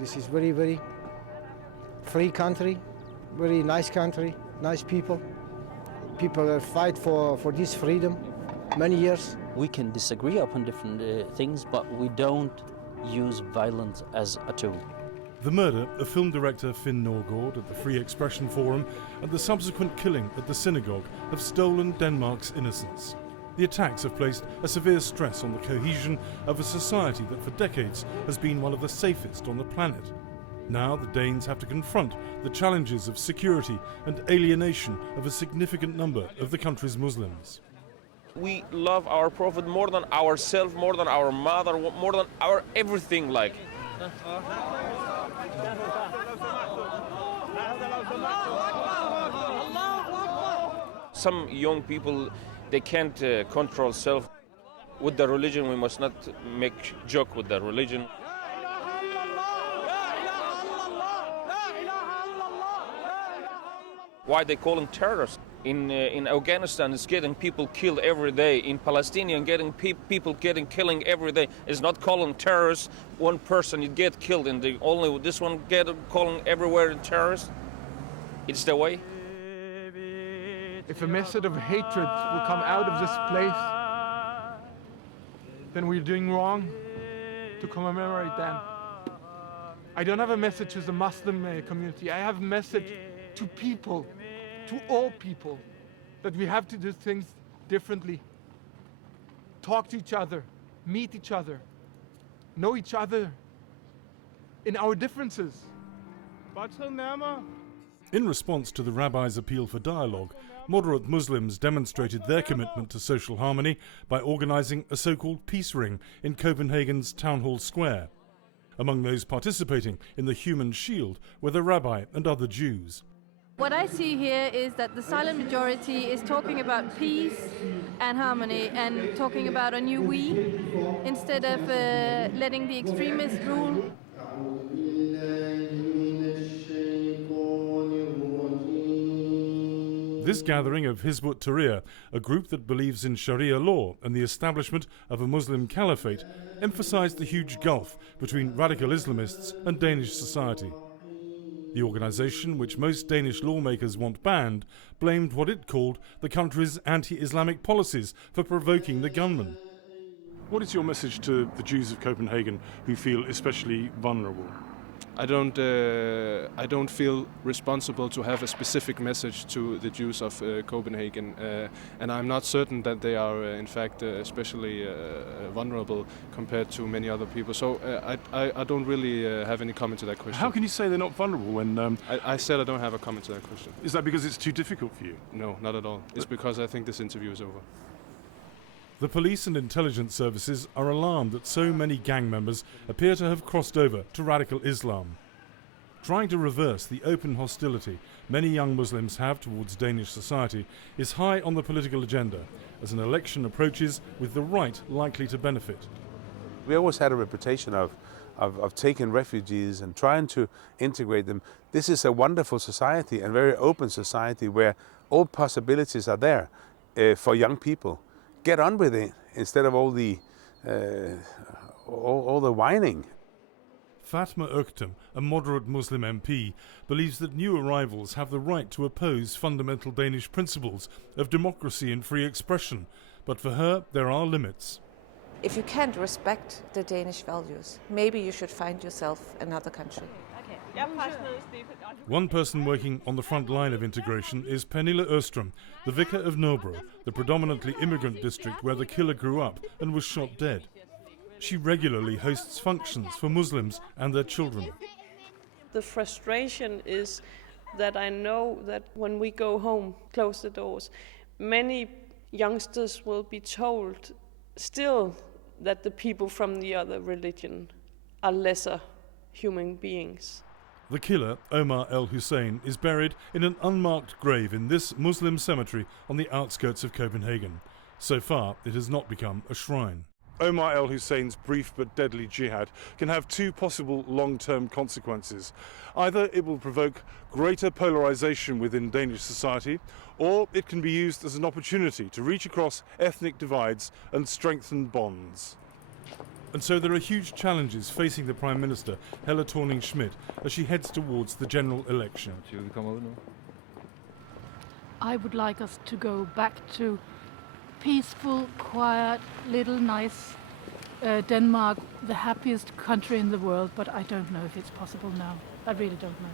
This is very, very free country, very nice country, nice people. People fight for this freedom many years. We can disagree upon different things, but we don't use violence as a tool. The murder of film director Finn Norregaard at the Free Expression Forum and the subsequent killing at the synagogue have stolen Denmark's innocence. The attacks have placed a severe stress on the cohesion of a society that for decades has been one of the safest on the planet. Now the Danes have to confront the challenges of security and alienation of a significant number of the country's Muslims. We love our prophet more than ourselves, more than our mother, more than our everything like. Some young people, they can't control self. With the religion, we must not make joke with the religion. Why they call them terrorists? In Afghanistan, it's getting people killed every day. In Palestinian, getting people killing every day. It's not calling terrorists. One person you get killed, and only this one calling everywhere terrorists. It's the way. If a message of hatred will come out of this place, then we're doing wrong to commemorate them. I don't have a message to the Muslim community. I have a message to people, to all people, that we have to do things differently. Talk to each other, meet each other, know each other in our differences. In response to the rabbi's appeal for dialogue, moderate Muslims demonstrated their commitment to social harmony by organising a so-called peace ring in Copenhagen's Town Hall Square. Among those participating in the human shield were the rabbi and other Jews. What I see here is that the silent majority is talking about peace and harmony and talking about a new we instead of letting the extremists rule. This gathering of Hizb ut-Tahrir, a group that believes in Sharia law and the establishment of a Muslim caliphate, emphasized the huge gulf between radical Islamists and Danish society. The organization, which most Danish lawmakers want banned, blamed what it called the country's anti-Islamic policies for provoking the gunman. What is your message to the Jews of Copenhagen who feel especially vulnerable? I don't feel responsible to have a specific message to the Jews of Copenhagen, and I'm not certain that they are in fact especially vulnerable compared to many other people. So I don't really have any comment to that question. How can you say they're not vulnerable when... I said I don't have a comment to that question. Is that because it's too difficult for you? No, not at all. It's because I think this interview is over. The police and intelligence services are alarmed that so many gang members appear to have crossed over to radical Islam. Trying to reverse the open hostility many young Muslims have towards Danish society is high on the political agenda as an election approaches with the right likely to benefit. We always had a reputation of taking refugees and trying to integrate them. This is a wonderful society and very open society where all possibilities are there for young people. Get on with it instead of all the whining. Fatma Öktem, a moderate Muslim MP, believes that new arrivals have the right to oppose fundamental Danish principles of democracy and free expression, but for her there are limits. If you can't respect the Danish values, maybe you should find yourself another country. One person working on the front line of integration is Pernille Østrøm, the vicar of Nobro, the predominantly immigrant district where the killer grew up and was shot dead. She regularly hosts functions for Muslims and their children. The frustration is that I know that when we go home, close the doors, many youngsters will be told still that the people from the other religion are lesser human beings. The killer, Omar El Hussein, is buried in an unmarked grave in this Muslim cemetery on the outskirts of Copenhagen. So far, it has not become a shrine. Omar El Hussein's brief but deadly jihad can have two possible long-term consequences. Either it will provoke greater polarization within Danish society, or it can be used as an opportunity to reach across ethnic divides and strengthen bonds. And so there are huge challenges facing the Prime Minister, Helle Thorning-Schmidt, as she heads towards the general election. I would like us to go back to peaceful, quiet, little nice Denmark, the happiest country in the world, but I don't know if it's possible now. I really don't know.